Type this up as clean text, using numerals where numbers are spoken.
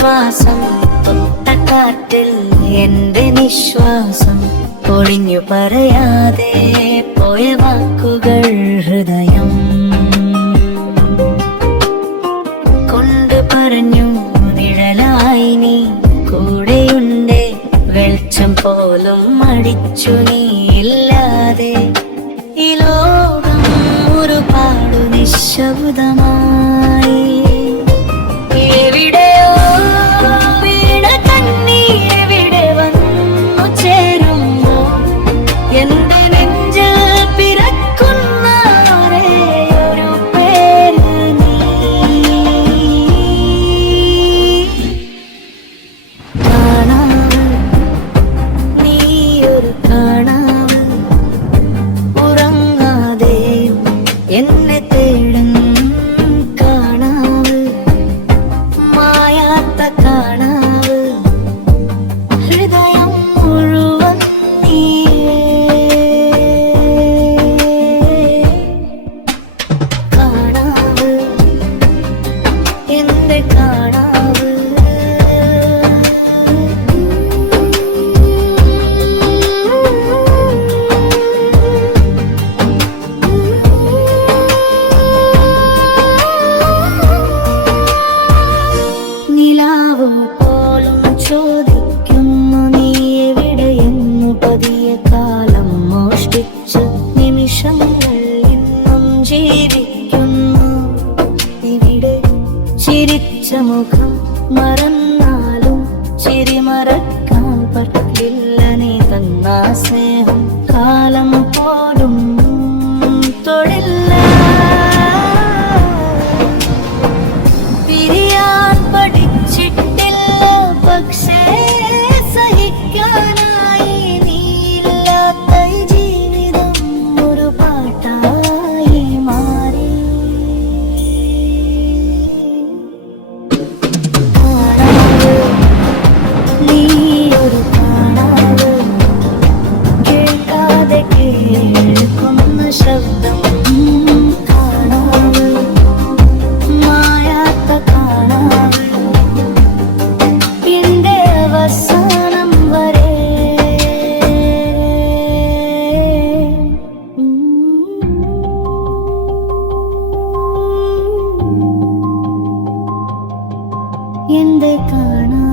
ശ്വാസം തൊട്ടക്കാറ്റിൽ എന്റെ നിശ്വാസം പൊളിഞ്ഞു പറയാതെ പോയ വാക്കുകൾ ഹൃദയം കൊണ്ട് പറഞ്ഞു നിഴലായി നീ കൂടെയുണ്ടേ വെളിച്ചം പോലും അടിച്ചു നീ ഇല്ലാതെ ഈ ലോകം ഒരുപാടു നിശബ്ദമായി എവിടെയോ വീണ കണ്ണീരെവിടെ വന്നു ചേരുമ്പോ എന്റെ നെഞ്ചിൽ പിറക്കുന്ന ഒരേ ഒരു പേര് നീ കാണാവ് നീ ഒരു കാണാവ് ഉറങ്ങാതെയും എന്നെ തേടും കാണാവ് മായാത്ത കാണാവ് ഹൃദയം മുഴുവൻ നീയേ കാണാവ് എന്റെ കാണാവ് നിലാവ് പോലും ചോദിക്കുന്നു നീ എവിടെയെന്നു പതിയെ കാലം മോഷ്ടിച്ച് നിമിഷങ്ങൾ ഇന്നും ജീവിക്കുന്നു ഇവിടെ ചിരിച്ച മുഖം മറന്നാലും ചിരി മറക്കാൻ പറ്റില്ല നീ തന്ന സ്നേഹം കാലം പോലും തൊടില്ല പിരിയാൻ പഠിച്ചിട്ടില്ല പക്ഷേ സഹിക്കാനായി നീയില്ലാത്ത ഈ ജീവിതം ഒരു പാട്ടായി മാറി കാണാവ് നീ ഒരു കാണാവ് കേൾക്കാതെ കേൾക്കുന്ന ശബ്ദം കാണാവ് മായാത്ത കാണാവ് എന്റെ അവസാനം വരെ എന്റെ കാണാവ്